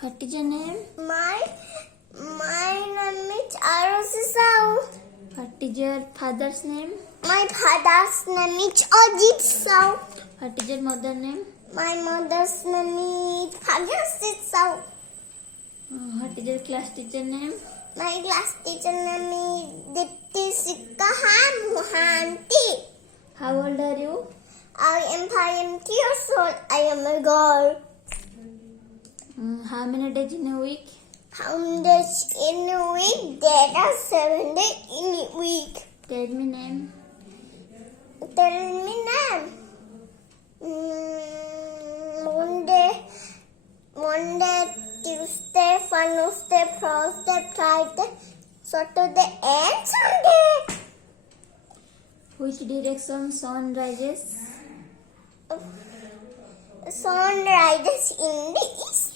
What is your name? My name is Arusi Sao. What is your father's name? My father's name is Ajit Sao. What is your mother's name? My mother's name is Bhagyasit Sao. What is your class teacher name? My class teacher name is Dipti Sikkahan Mohanty. How old are you? I am 5 years old. I am a girl. How many days in a week? How many days in a week? There are 7 days in a week. Tell me name. Tell me name. Monday, Tuesday, Wednesday, Thursday, Friday, Saturday, and Sunday. Which direction sun rises? Sun rises in the east.